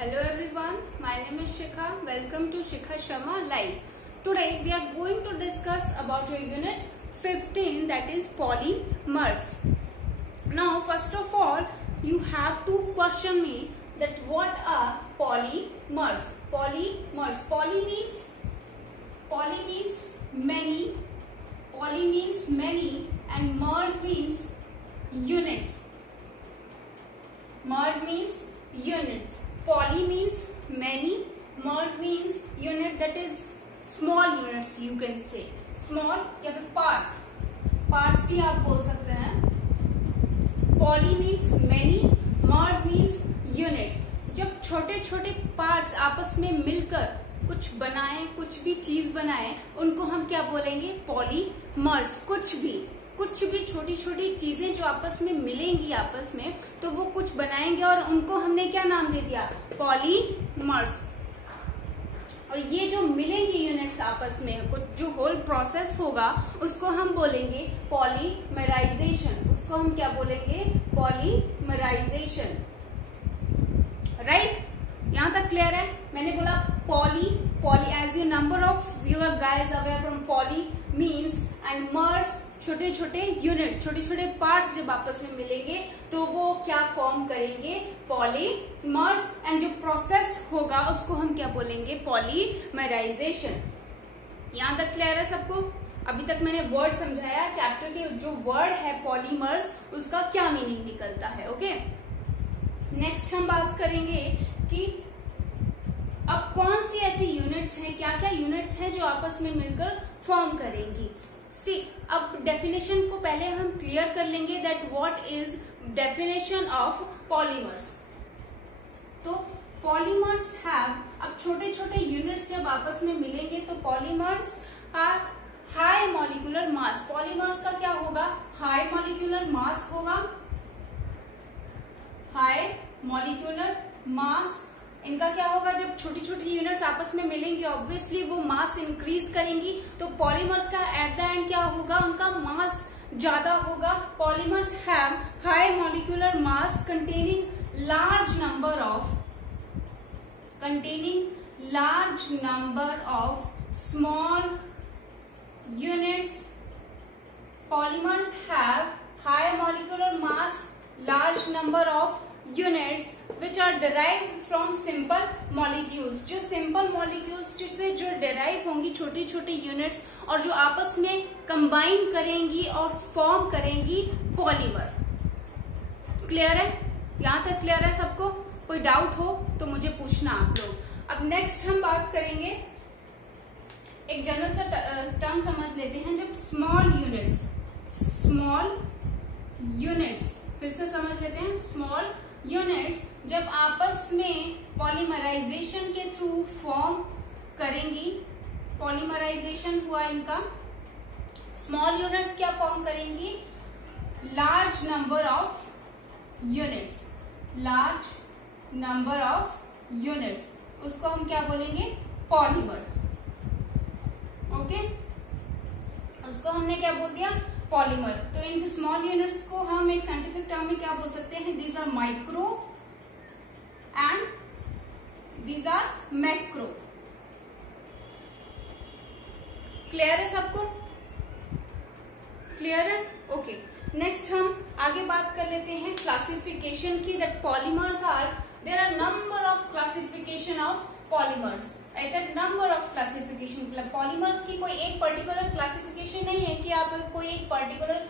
Hello everyone, my name is Shikha. Welcome to Shikha Sharma Live. Today we are going to discuss about your unit 15, that is polymers. Now first of all you have to question me that what are polymers. Polymers, poly means many, and mers means units. Mers means units. Poly means many, mers means unit, that is small units you can say. Small या फिर parts भी आप बोल सकते हैं. Poly means many, mers means unit. जब छोटे छोटे पार्ट्स आपस में मिलकर कुछ बनाएं, कुछ भी चीज बनाएं, उनको हम क्या बोलेंगे? पॉलीमर्स. कुछ भी छोटी छोटी चीजें जो आपस में मिलेंगी आपस में, तो वो कुछ बनाएंगे और उनको हमने क्या नाम दे दिया? पॉलीमर्स. और ये जो मिलेंगे यूनिट्स आपस में, कुछ जो होल प्रोसेस होगा उसको हम बोलेंगे पॉलीमराइजेशन. उसको हम क्या बोलेंगे? पॉलीमराइजेशन. राइट? यहां तक क्लियर है? मैंने बोला poly as you number of your guys aware from poly means and mers, छोटे छोटे यूनिट्स, छोटे छोटे पार्ट्स जब आपस में मिलेंगे तो वो क्या फॉर्म करेंगे? पॉलीमर्स. एंड जो प्रोसेस होगा उसको हम क्या बोलेंगे? पॉलीमराइजेशन. यहां तक क्लियर है सबको? अभी तक मैंने वर्ड समझाया, चैप्टर के जो वर्ड है पॉलीमर्स उसका क्या मीनिंग निकलता है. ओके, नेक्स्ट हम बात करेंगे कि अब कौन सी ऐसी यूनिट्स हैं, क्या क्या यूनिट्स हैं जो आपस में मिलकर फॉर्म करेंगी. सी, अब डेफिनेशन को पहले हम क्लियर कर लेंगे that what is definition of polymers. तो पॉलीमर्स हैव, अब छोटे छोटे यूनिट्स जब आपस में मिलेंगे तो polymers are high molecular mass. Polymers का क्या होगा? हाई मॉलिक्यूलर मास होगा. हाई मॉलिक्यूलर मास इनका क्या होगा? जब छोटी छोटी यूनिट्स आपस में मिलेंगी ऑब्वियसली वो मास इंक्रीज करेंगी, तो पॉलीमर्स का एट द एंड क्या होगा? उनका मास ज्यादा होगा. Polymers have high molecular mass containing large number of small units. Polymers have high molecular mass, large number of units which are derived from simple molecules. जो simple molecules से जो derive होंगी छोटी छोटी units और जो आपस में combine करेंगी और form करेंगी पॉलीमर. क्लियर है? यहाँ तक क्लियर है सबको? कोई डाउट हो तो मुझे पूछना आप लोग. अब नेक्स्ट हम बात करेंगे, एक जनरल सा टर्म समझ लेते हैं. जब स्मॉल यूनिट्स फिर से समझ लेते हैं. स्मॉल यूनिट्स जब आपस में पॉलीमराइजेशन के थ्रू फॉर्म करेंगी, पॉलीमराइजेशन हुआ इनका, स्मॉल यूनिट्स क्या फॉर्म करेंगी? Large number of units. उसको हम क्या बोलेंगे? पॉलीमर. ओके, उसको हमने क्या बोल दिया? पॉलीमर. तो इन स्मॉल यूनिट्स को हम एक साइंटिफिक टर्म में क्या बोल सकते हैं? These are micro and these are macro. Clear है सबको? क्लियर है? ओके, नेक्स्ट हम आगे बात कर लेते हैं क्लासिफिकेशन की. That polymers are, there are number of classification of polymers. ऐसा नंबर ऑफ क्लासिफिकेशन. पॉलीमर्स की कोई एक पर्टिकुलर क्लासिफिकेशन नहीं है कि आप कोई एक पर्टिकुलर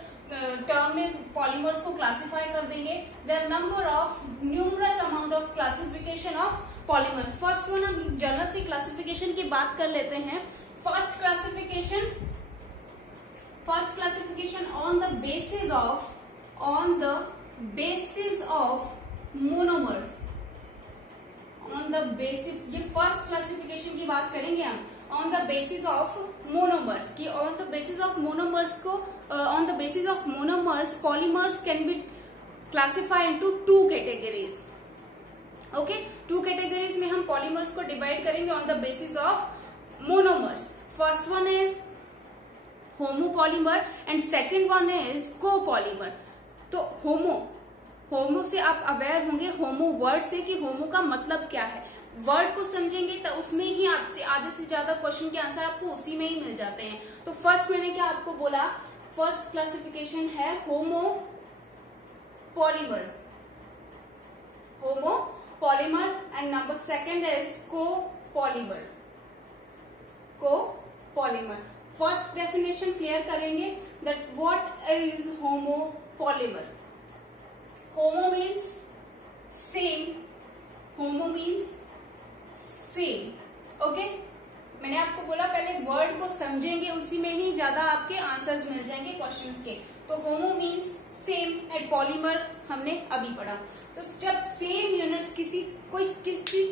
टर्म में पॉलीमर्स को क्लासिफाई कर देंगे. There number of numerous amount of classification of polymers. First one हम जनरल सी क्लासिफिकेशन की बात कर लेते हैं. First classification on the basis of monomers. ये फर्स्ट क्लासिफिकेशन की बात करेंगे हम. On the basis of monomers की, on the basis of monomers को, on the basis of monomers polymers can be classified into 2 categories. Okay, 2 categories में हम polymers को डिवाइड करेंगे on the basis of monomers. First one is homopolymer and second one is copolymer. तो होमो से आप aware होंगे होमो word से कि होमो का मतलब क्या है। वर्ड को समझेंगे तो उसमें ही आपसे आधे से ज्यादा क्वेश्चन के आंसर आपको उसी में ही मिल जाते हैं। तो फर्स्ट मैंने क्या आपको बोला, फर्स्ट क्लासिफिकेशन है homopolymer, homopolymer, and number second is copolymer, copolymer. First definition clear करेंगे that what is homopolymer. Homo means same, homo means same. Okay, मैंने आपको बोला पहले वर्ड को समझेंगे उसी में ही ज्यादा आपके आंसर्स मिल जाएंगे क्वेश्चंस के। तो होमो मीन्स सेम एंड पॉलीमर हमने अभी पढ़ा। तो जब सेम यूनिट्स किसी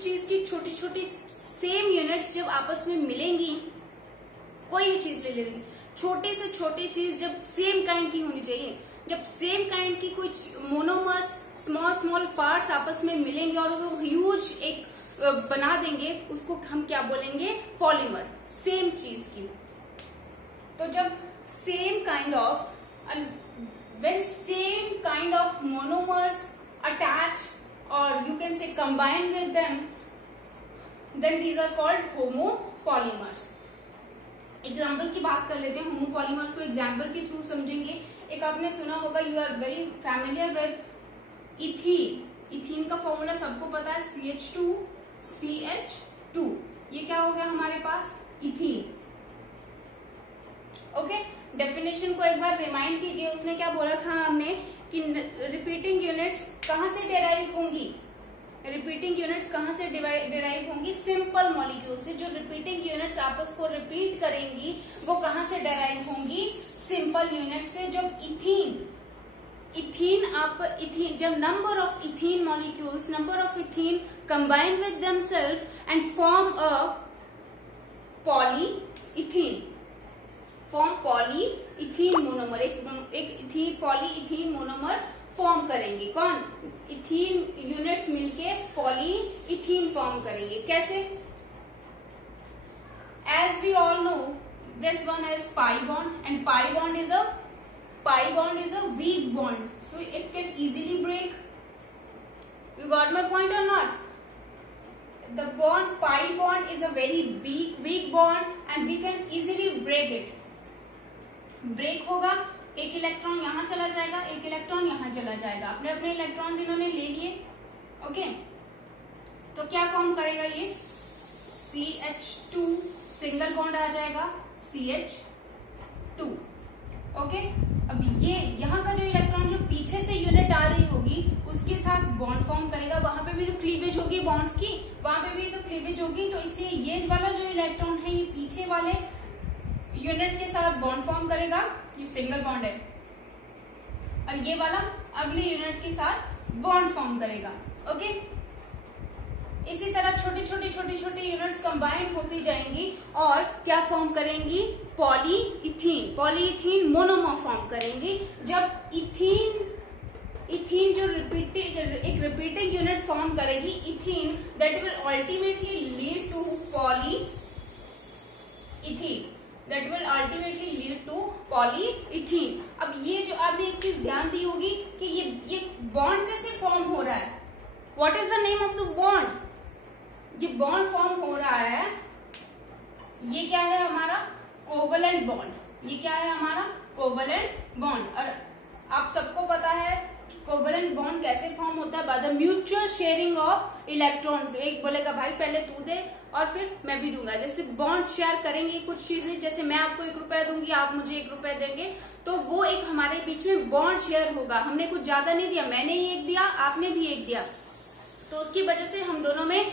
चीज की छोटी छोटी सेम यूनिट्स जब आपस में मिलेंगी, कोई भी चीज ले लेंगे, छोटे से छोटी चीज जब सेम काइंड की होनी चाहिए, जब सेम काइंड की कुछ मोनोमर्स स्मॉल स्मॉल पार्ट्स आपस में मिलेंगे और वो ह्यूज एक बना देंगे, उसको हम क्या बोलेंगे, पॉलीमर, सेम चीज की। तो जब same kind of when same kind of monomers attach or you can say combine with them, then these are called homopolymers. Example की बात कर लेते हैं, होमोपॉलीमर्स को एग्जाम्पल के थ्रू समझेंगे। एक आपने सुना होगा, you are very familiar with ethene. Ethene का फॉर्मूला सबको पता है, CH2। ये क्या हो गया हमारे पास, इथीन। ओके, डेफिनेशन को एक बार रिमाइंड कीजिए। उसने क्या बोला था हमने कि रिपीटिंग यूनिट्स कहां से डेराइव होंगी, रिपीटिंग यूनिट्स कहां से डेराइव होंगी, सिंपल मॉलिक्यूल से। जो रिपीटिंग यूनिट्स आपस को रिपीट करेंगी वो कहां से डेराइव होंगी, सिंपल यूनिट से। जब इथीन जब number of ethene molecules, number of ethene combine with themselves and form a polyethene, form polyethene monomer, एक पॉलीइथीन मोनोमर फॉर्म करेंगे। कौन, इथीन यूनिट्स मिलके पॉलीइथीन फॉर्म करेंगे। कैसे, as we all know this one is pi bond and pi bond is a weak bond, so it can easily break. You got my point और not? The bond pi bond is a very weak bond and we can easily break it. Break होगा, एक electron यहां चला जाएगा, एक electron यहां चला जाएगा, अपने अपने इलेक्ट्रॉन्स इन्होंने ले लिए। ओके, तो क्या फॉर्म करेगा ये, CH2 सिंगल बॉन्ड आ जाएगा, CH2। ओके, अब ये यहाँ का जो इलेक्ट्रॉन जो पीछे से यूनिट आ रही होगी उसके साथ बॉन्ड फॉर्म करेगा। वहां पे भी तो क्लीवेज होगी बॉन्ड्स की, वहां पे भी तो क्लीवेज होगी, तो इसलिए ये वाला जो इलेक्ट्रॉन है ये पीछे वाले यूनिट के साथ बॉन्ड फॉर्म करेगा, ये सिंगल बॉन्ड है, और ये वाला अगले यूनिट के साथ बॉन्ड फॉर्म करेगा। ओके, इसी तरह छोटी छोटी यूनिट्स कंबाइन होती जाएंगी और क्या फॉर्म करेंगी, पॉलीइथीन मोनोमर फॉर्म करेंगी। जब इथीन जो एक रिपीटिंग यूनिट फॉर्म करेगी, ethene, that will ultimately lead to polyethene. अब ये जो आपने एक चीज ध्यान दी होगी कि ये बॉन्ड कैसे फॉर्म हो रहा है, what is the name of the bond. ये बॉन्ड फॉर्म हो रहा है, ये क्या है हमारा, कोवलेंट बॉन्ड। ये क्या है हमारा, कोवलेंट बॉन्ड। और आप सबको पता है कि कोवलेंट बॉन्ड कैसे फॉर्म होता है, by the mutual sharing of electrons. एक बोलेगा भाई पहले तू दे और फिर मैं भी दूंगा। जैसे बॉन्ड शेयर करेंगे कुछ चीजें, जैसे मैं आपको 1 रुपया दूंगी, आप मुझे 1 रुपया देंगे, तो वो एक हमारे बीच में बॉन्ड शेयर होगा। हमने कुछ ज्यादा नहीं दिया, मैंने ही 1 दिया, आपने भी 1 दिया, तो उसकी वजह से हम दोनों में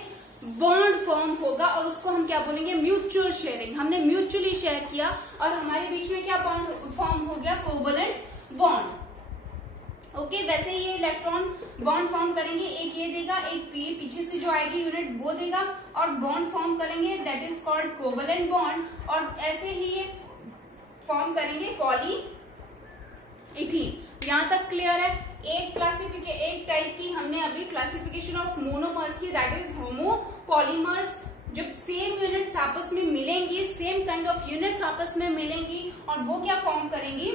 बॉन्ड फॉर्म होगा और उसको हम क्या बोलेंगे, म्यूचुअल शेयरिंग। हमने म्यूचुअली शेयर किया और हमारे बीच में क्या बॉन्ड फॉर्म हो गया, कोवलेंट बॉन्ड। ओके, वैसे ही ये इलेक्ट्रॉन बॉन्ड फॉर्म करेंगे, एक ये देगा, एक पीछे से जो आएगी यूनिट वो देगा और बॉन्ड फॉर्म करेंगे, that is called covalent bond. और ऐसे ही ये फॉर्म करेंगे पॉलीइथीन। यहां तक क्लियर है। एक टाइप की हमने अभी क्लासिफिकेशन ऑफ मोनोमर्स की, दैट इज होमोपॉलीमर्स। जब सेम यूनिट्स आपस में मिलेंगी, सेम काइंड ऑफ यूनिट्स आपस में मिलेंगी और वो क्या फॉर्म करेंगी,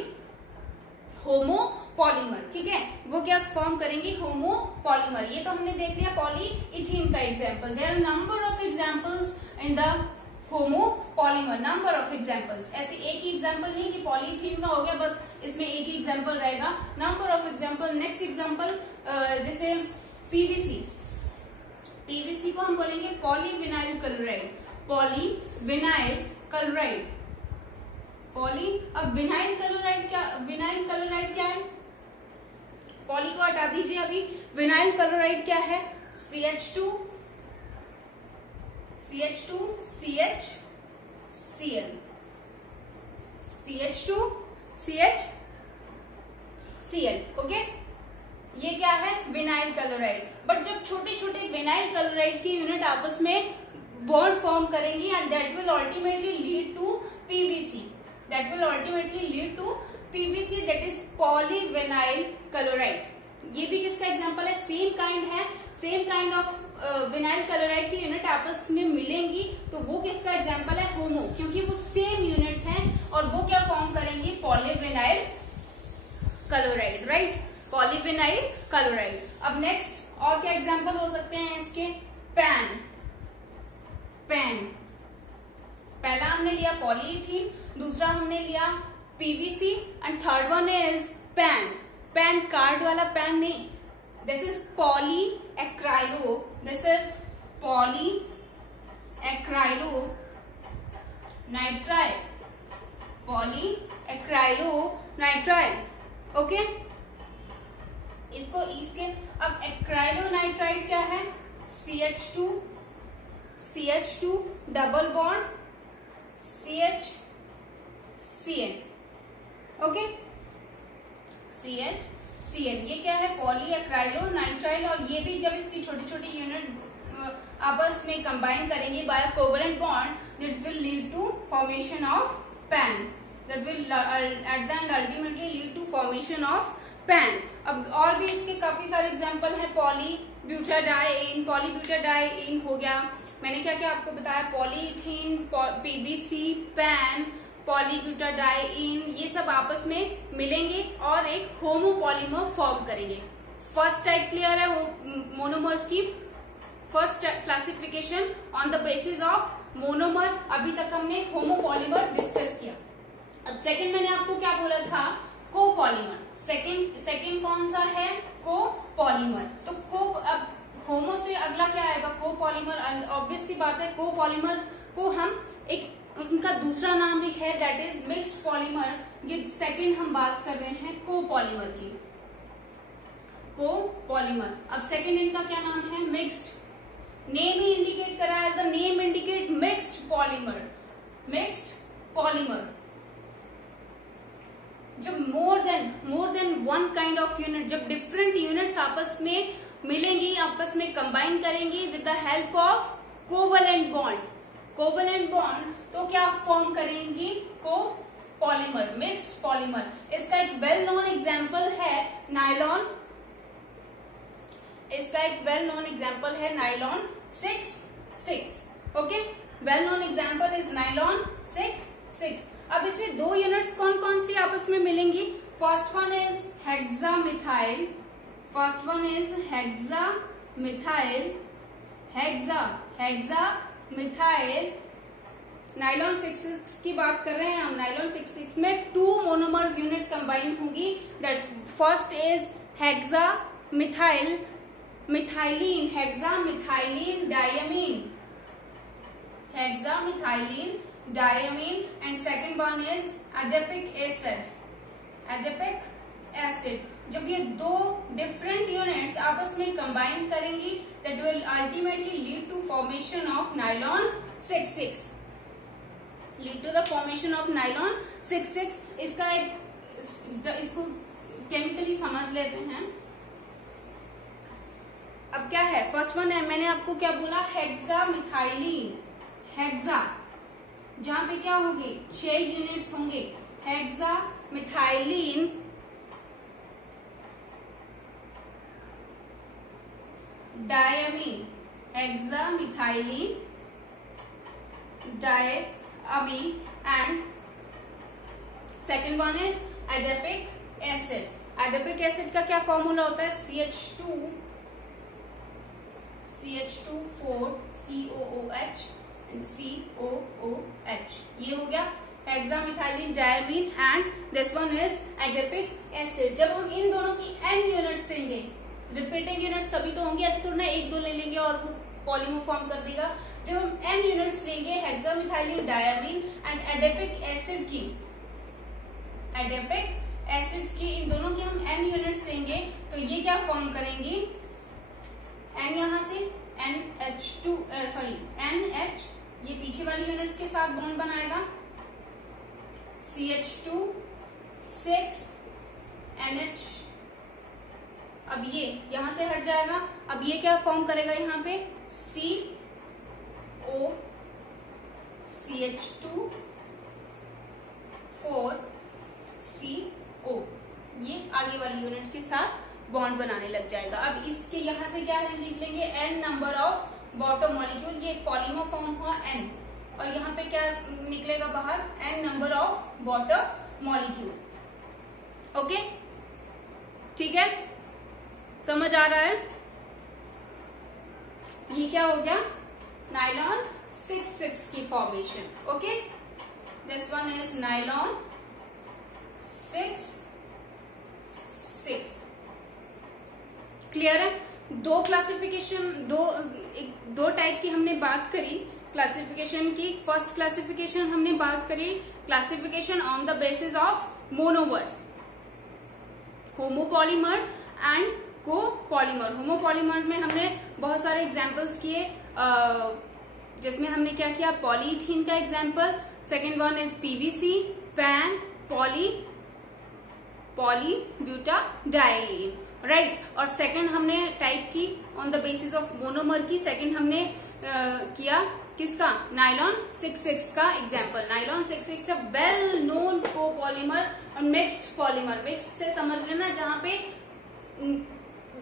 होमोपॉलीमर, ठीक है, वो क्या फॉर्म करेंगे, होमोपॉलीमर। ये तो हमने देख लिया पॉलीइथीन का example. There are number of examples in the homopolymer, number of examples. ऐसे एक ही एग्जाम्पल नहीं कि पॉलीइथीन का हो गया बस इसमें एक ही एग्जाम्पल रहेगा, number of example. Next example जैसे पीवीसी, पीवीसी को हम बोलेंगे पॉलीविनाइल क्लोराइड, पॉलीविनाइल क्लोराइड, अब विनाइल क्लोराइड क्या है, पॉली को हटा दीजिए अभी। विनाइल क्लोराइड क्या है, CH2 CHCl, CH2 CHCl, okay. ये क्या है, विनाइल क्लोराइड। बट जब छोटे छोटे विनाइल क्लोराइड की यूनिट आपस में बॉन्ड फॉर्म करेंगी and that will ultimately lead to PVC, that is polyvinyl chloride. ये भी किसका एग्जांपल है, same kind of vinyl chloride की यूनिट आपस में मिलेंगी तो वो किसका एग्जांपल है, होमो, क्योंकि वो सेम यूनिट्स हैं और वो क्या फॉर्म करेंगे, polyvinyl chloride, right, polyvinyl chloride. अब नेक्स्ट और क्या एग्जांपल हो सकते हैं इसके, पैन, पहला हमने लिया पॉलीइथीन, दूसरा हमने लिया PVC and third one is pan card वाला पैन नहीं, दिस इज पॉलीएक्राइलो, नाइट्राइल, ओके। इसके अब एक्राइलोनाइट्राइड क्या है, CH2 double bond CHCN, okay, CHCN, ये क्या है, पॉलीएक्राइलोनाइट्राइल। और ये भी जब इसकी छोटी छोटी यूनिट आपस में कंबाइन करेंगे by covalent bond, this will lead to formation of PAN, that will at the end ultimately lead to formation of PAN. अब और भी इसके काफी सारे एग्जांपल हैं, पॉलीब्यूटाडाइन हो गया, मैंने क्या क्या आपको बताया, पॉलीइथीन, पीवीसी, पैन, पॉलीब्यूटाडाइन, ये सब आपस में मिलेंगे और एक होमोपॉलीमर फॉर्म करेंगे। फर्स्ट टाइप क्लियर है मोनोमर्स की, first classification on the basis of monomer. अभी तक हमने होमोपॉलीमर डिस्कस किया। अब सेकंड मैंने आपको क्या बोला था, कोपॉलीमर। सेकंड कौन सा है, कोपॉलीमर। तो अब होमो से अगला क्या आएगा, कोपॉलीमर। ऑब्वियस सी बात है, कोपॉलीमर को हम एक उनका दूसरा नाम भी है दैट इज मिक्स्ड पॉलीमर। ये सेकंड हम बात कर रहे हैं कोपॉलीमर की, कोपॉलीमर। अब सेकंड इनका क्या नाम है, मिक्स्ड। नेम ही इंडिकेट करा है, the name indicate mixed polymer, जब more than one kind of unit, जब डिफरेंट यूनिट्स आपस में मिलेंगी, आपस में कंबाइन करेंगी with the help of covalent bond, तो क्या फॉर्म करेंगी, कोपॉलीमर, मिक्स्ड पॉलीमर। इसका एक वेल नोन एग्जाम्पल है nylon, nylon 6,6, okay, well known example is nylon 6,6। अब इसमें दो यूनिट्स कौन कौन सी आपस में मिलेंगी, first one is hexamethyl, hexamethyl nylon 6,6 की बात कर रहे हैं हम। नाइलॉन 6,6 में 2 मोनोमर्स यूनिट कंबाइन होंगी, that first is hexamethylene diamine, and second one is adipic acid. जब ये दो डिफरेंट यूनिट्स आपस में कंबाइन करेंगी, that will ultimately lead to formation of nylon 6,6, इसको केमिकली समझ लेते हैं। अब क्या है, फर्स्ट वन है, मैंने आपको क्या बोला, हेक्सामिथाइलिन, जहां पे क्या होंगे, 6 यूनिट्स होंगे, hexamethylene diamine, and second one is adipic acid. Adipic acid का क्या फॉर्मूला होता है? CH2 COOH and COOH। ये हो गया hexamethylene diamine and this one is adipic acid. जब हम इन दोनों की n यूनिट्स लेंगे, रिपीटिंग यूनिट सभी तो होंगे, ऐसे थोड़ा ना एक दो ले लेंगे और वो पॉलीमर फॉर्म कर देगा। जब हम n यूनिट्स लेंगे hexamethylene diamine and adipic acid की, एडिपिक एसिड्स की, इन दोनों की हम n यूनिट्स लेंगे तो ये क्या फॉर्म करेंगी? n यहां से NH, ये पीछे वाली यूनिट्स के साथ बॉन्ड बनाएगा, CH2 6 NH। अब ये यहां से हट जाएगा, अब ये क्या फॉर्म करेगा यहाँ पे? CO CH2 4 CO। ये आगे वाली यूनिट के साथ बॉन्ड बनाने लग जाएगा। अब इसके यहां से क्या निकलेंगे? n number of water molecule. ये पॉलीमर फॉर्म हुआ n, और यहाँ पे क्या निकलेगा बाहर? n number of water molecule. Okay, ठीक है, समझ आ रहा है? ये क्या हो गया? नाइलॉन 6 की formation. Okay, this one is nylon 6। Clear है? दो क्लासिफिकेशन, दो टाइप की हमने बात करी क्लासिफिकेशन की। फर्स्ट क्लासिफिकेशन हमने बात करी classification on the basis of monomers, homopolymer and copolymer. Homopolymer में हमने बहुत सारे एग्जांपल्स किए, जिसमें हमने क्या किया? पॉलीथीन का example, second one is PVC, pan, polybutadiene, right. और सेकंड हमने टाइप की on the basis of monomer की, सेकंड हमने किया किसका? नाइलॉन 6 का example. Nylon 6 well known copolymer और मिक्स्ड पॉलीमर। मिक्स्ड से समझ लेना जहां पे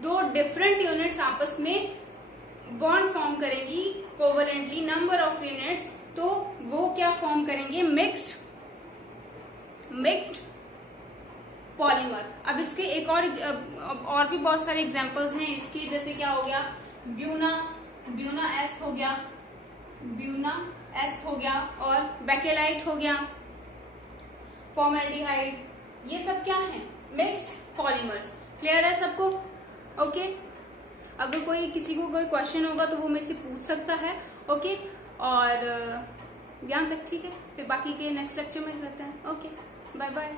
दो डिफरेंट यूनिट्स आपस में बॉन्ड फॉर्म करेंगी कोवलेंटली, नंबर ऑफ यूनिट्स, तो वो क्या फॉर्म करेंगे? Mixed polymer. अब इसके एक और भी बहुत सारे एग्जांपल्स हैं इसके, जैसे क्या हो गया? ब्यूना एस हो गया, और बेकेलाइट हो गया, फॉर्मेल्डिहाइड। ये सब क्या है? Mixed polymers. क्लियर है सबको? ओके, अगर किसी को कोई क्वेश्चन होगा तो वो मेरे से पूछ सकता है। ओके, और यहाँ तक ठीक है, फिर बाकी के नेक्स्ट लेक्चर में करते हैं। Okay, bye bye.